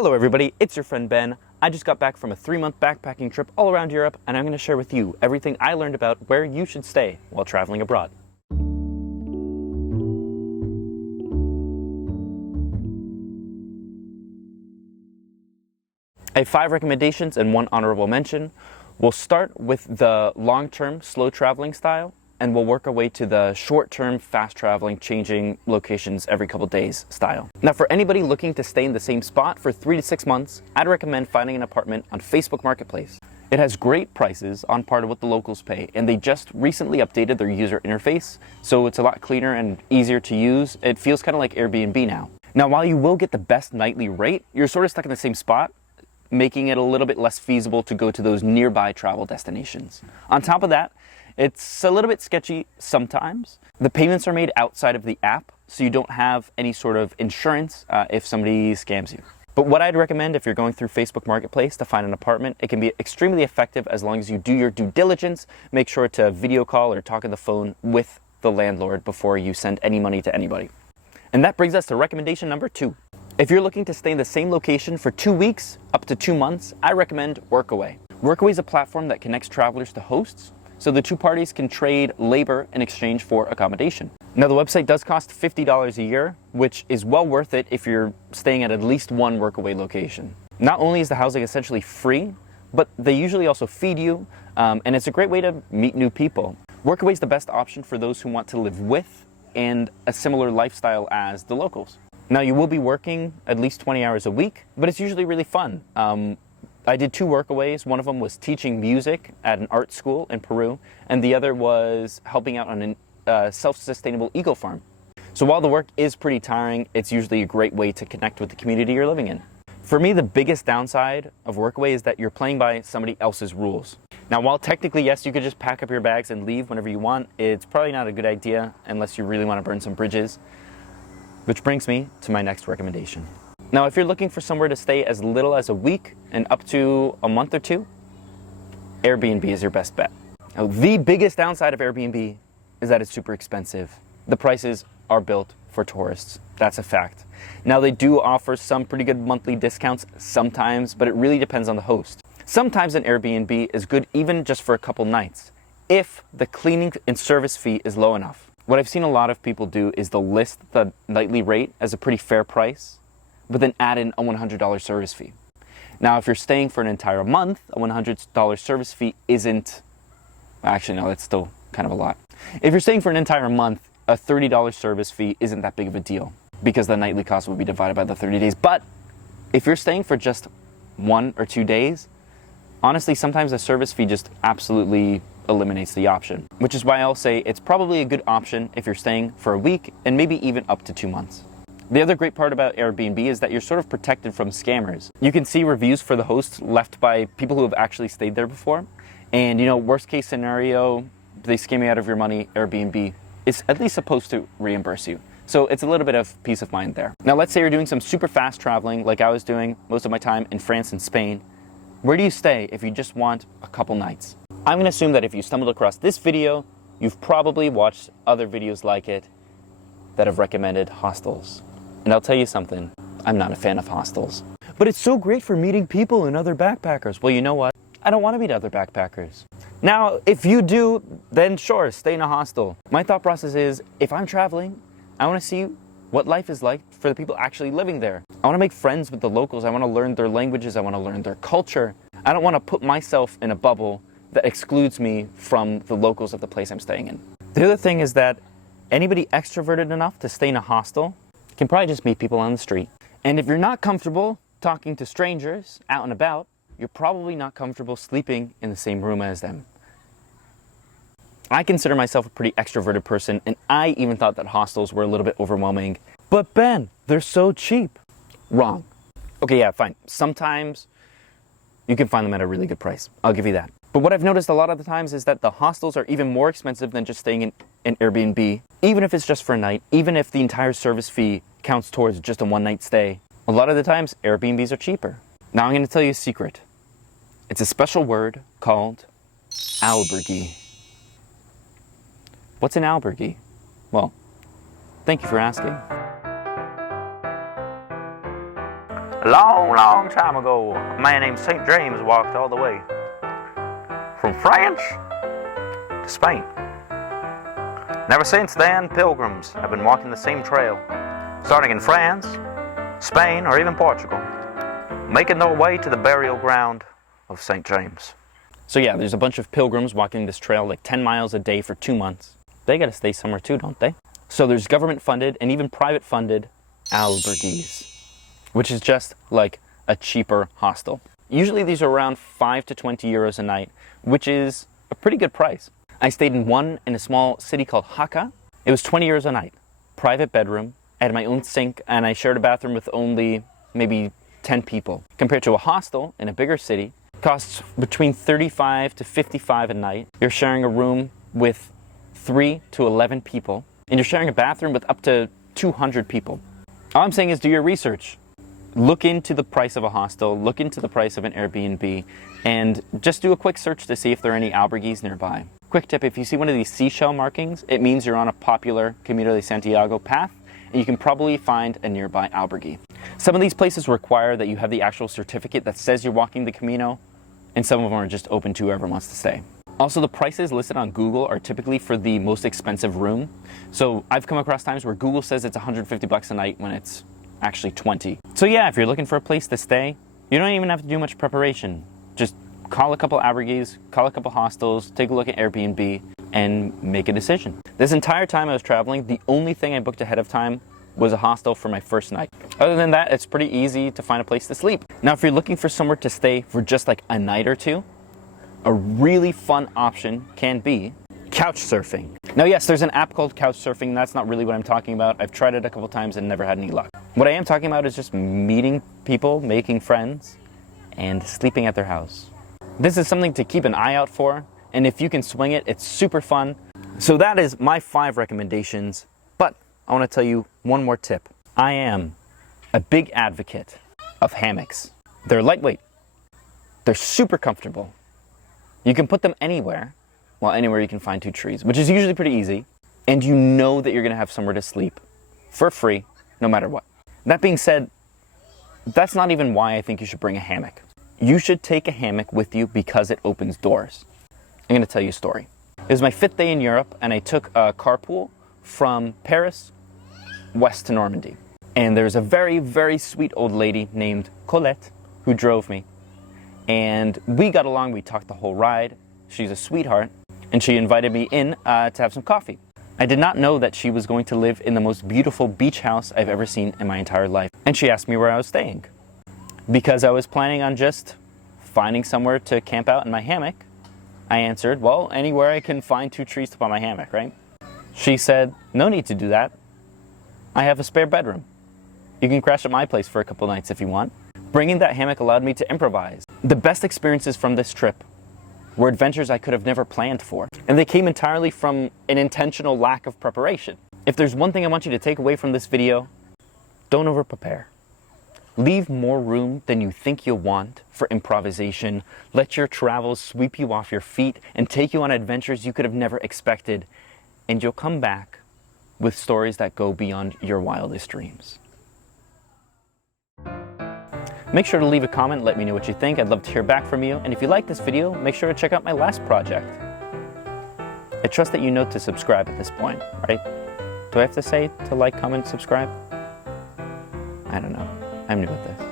Hello everybody, it's your friend Ben. I just got back from a 3-month backpacking trip all around Europe, and I'm going to share with you everything I learned about where you should stay while traveling abroad. I have 5 recommendations and 1 honorable mention. We'll start with the long-term slow traveling style, and we'll work our way to the short-term fast traveling, changing locations every couple days style. Now, for anybody looking to stay in the same spot for 3 to 6 months, I'd recommend finding an apartment on Facebook Marketplace. It has great prices on par to what the locals pay, and they just recently updated their user interface, so it's a lot cleaner and easier to use. It feels kind of like Airbnb now. Now, while you will get the best nightly rate, you're sort of stuck in the same spot, making it a little bit less feasible to go to those nearby travel destinations. On top of that, it's a little bit sketchy sometimes. The payments are made outside of the app, so you don't have any sort of insurance if somebody scams you. But what I'd recommend if you're going through Facebook Marketplace to find an apartment, it can be extremely effective as long as you do your due diligence. Make sure to video call or talk on the phone with the landlord before you send any money to anybody. And that brings us to recommendation number 2. If you're looking to stay in the same location for 2 weeks, up to 2 months, I recommend Workaway. Workaway is a platform that connects travelers to hosts, so the 2 parties can trade labor in exchange for accommodation. Now, the website does cost $50 a year, which is well worth it if you're staying at least 1 Workaway location. Not only is the housing essentially free, but they usually also feed you, and it's a great way to meet new people. Workaway is the best option for those who want to live with and a similar lifestyle as the locals. Now, you will be working at least 20 hours a week, but it's usually really fun. I did 2 workaways. One of them was teaching music at an art school in Peru, and the other was helping out on a self-sustainable eagle farm. So while the work is pretty tiring, it's usually a great way to connect with the community you're living in. For me, the biggest downside of Workaway is that you're playing by somebody else's rules. Now, while technically, yes, you could just pack up your bags and leave whenever you want, it's probably not a good idea unless you really want to burn some bridges. Which brings me to my next recommendation. Now, if you're looking for somewhere to stay as little as a week and up to a month or 2, Airbnb is your best bet. Now, the biggest downside of Airbnb is that it's super expensive. The prices are built for tourists. That's a fact. Now, they do offer some pretty good monthly discounts sometimes, but it really depends on the host. Sometimes an Airbnb is good even just for a couple nights, if the cleaning and service fee is low enough. What I've seen a lot of people do is they'll list the nightly rate as a pretty fair price, but then add in a $100 service fee. Now, if you're staying for an entire month, a $100 service fee isn't, actually no, that's still kind of a lot. If you're staying for an entire month, a $30 service fee isn't that big of a deal because the nightly cost would be divided by the 30 days. But if you're staying for just 1 or 2 days, honestly, sometimes the service fee just absolutely eliminates the option, which is why I'll say it's probably a good option if you're staying for a week and maybe even up to 2 months. The other great part about Airbnb is that you're sort of protected from scammers. You can see reviews for the hosts left by people who have actually stayed there before. And, you know, worst case scenario, they scam you out of your money, Airbnb is at least supposed to reimburse you. So it's a little bit of peace of mind there. Now, let's say you're doing some super fast traveling like I was doing most of my time in France and Spain. Where do you stay if you just want a couple nights? I'm going to assume that if you stumbled across this video, you've probably watched other videos like it that have recommended hostels. And I'll tell you something, I'm not a fan of hostels. But it's so great for meeting people and other backpackers. Well, you know what? I don't want to meet other backpackers. Now, if you do, then sure, stay in a hostel. My thought process is, if I'm traveling, I want to see what life is like for the people actually living there. I want to make friends with the locals. I want to learn their languages. I want to learn their culture. I don't want to put myself in a bubble that excludes me from the locals of the place I'm staying in. The other thing is that anybody extroverted enough to stay in a hostel can probably just meet people on the street. And if you're not comfortable talking to strangers out and about, you're probably not comfortable sleeping in the same room as them. I consider myself a pretty extroverted person, and I even thought that hostels were a little bit overwhelming. But Ben, they're so cheap. Wrong. Okay, yeah, fine. Sometimes you can find them at a really good price. I'll give you that. But what I've noticed a lot of the times is that the hostels are even more expensive than just staying in an Airbnb, even if it's just for a night, even if the entire service fee counts towards just a 1-night stay. A lot of the times, Airbnbs are cheaper. Now I'm going to tell you a secret. It's a special word called albergue. What's an albergue? Well, thank you for asking. A long, long time ago, a man named St. James walked all the way from France to Spain. Ever since then, pilgrims have been walking the same trail, starting in France, Spain, or even Portugal, making their way to the burial ground of St. James. So yeah, there's a bunch of pilgrims walking this trail like 10 miles a day for 2 months. They gotta stay somewhere too, don't they? So there's government-funded and even private-funded albergues, which is just like a cheaper hostel. Usually these are around 5 to 20 euros a night, which is a pretty good price. I stayed in one in a small city called Haka. It was 20 euros a night. Private bedroom. I had my own sink and I shared a bathroom with only maybe 10 people. Compared to a hostel in a bigger city, costs between 35 to 55 a night. You're sharing a room with 3 to 11 people, and you're sharing a bathroom with up to 200 people. All I'm saying is do your research. Look into the price of a hostel, look into the price of an Airbnb, and just do a quick search to see if there are any albergues nearby. Quick tip, if you see one of these seashell markings, it means you're on a popular Camino de Santiago path, and you can probably find a nearby albergue. Some of these places require that you have the actual certificate that says you're walking the Camino, and some of them are just open to whoever wants to stay. Also, the prices listed on Google are typically for the most expensive room. So I've come across times where Google says it's 150 bucks a night when it's actually 20. So yeah, if you're looking for a place to stay, you don't even have to do much preparation. Just call a couple albergues, call a couple hostels, take a look at Airbnb, and make a decision. This entire time I was traveling, the only thing I booked ahead of time was a hostel for my first night. Other than that, it's pretty easy to find a place to sleep. Now, if you're looking for somewhere to stay for just like a night or two, a really fun option can be couch surfing. Now, yes, there's an app called couch surfing. That's not really what I'm talking about. I've tried it a couple times and never had any luck. What I am talking about is just meeting people, making friends, and sleeping at their house. This is something to keep an eye out for, and if you can swing it, it's super fun. So that is my 5 recommendations, but I want to tell you one more tip. I am a big advocate of hammocks. They're lightweight. They're super comfortable. You can put them anywhere, well, anywhere you can find 2 trees, which is usually pretty easy, and you know that you're going to have somewhere to sleep for free, no matter what. That being said, that's not even why I think you should bring a hammock. You should take a hammock with you because it opens doors. I'm going to tell you a story. It was my 5th day in Europe, and I took a carpool from Paris west to Normandy. And there's a very, very sweet old lady named Colette who drove me. And we got along, we talked the whole ride. She's a sweetheart, and she invited me in to have some coffee. I did not know that she was going to live in the most beautiful beach house I've ever seen in my entire life. And she asked me where I was staying. Because I was planning on just finding somewhere to camp out in my hammock, I answered, well, anywhere I can find 2 trees to put my hammock, right? She said, no need to do that. I have a spare bedroom. You can crash at my place for a couple nights if you want. Bringing that hammock allowed me to improvise. The best experiences from this trip were adventures I could have never planned for. And they came entirely from an intentional lack of preparation. If there's one thing I want you to take away from this video, don't over-prepare. Leave more room than you think you'll want for improvisation. Let your travels sweep you off your feet and take you on adventures you could have never expected. And you'll come back with stories that go beyond your wildest dreams. Make sure to leave a comment, let me know what you think. I'd love to hear back from you. And if you like this video, make sure to check out my last project. I trust that you know to subscribe at this point, right? Do I have to say to like, comment, subscribe? I don't know. I'm new at this.